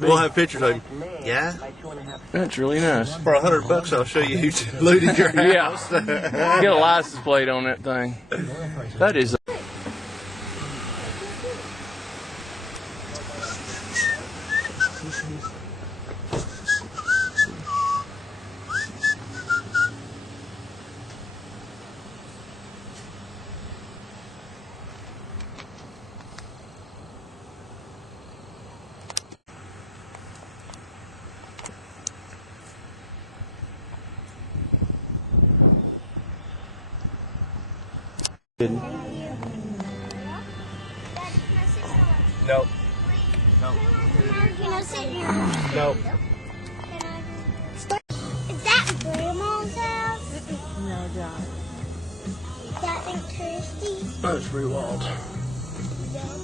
We'll have pictures of him. Yeah? That's really nice. For $100, I'll show you who's looted your house. Yeah. Get a license plate on that thing. That is. Nope. Nope. Nope. Is that Grandma's house? No, John. Is that interesting? That's pretty wild. Yeah.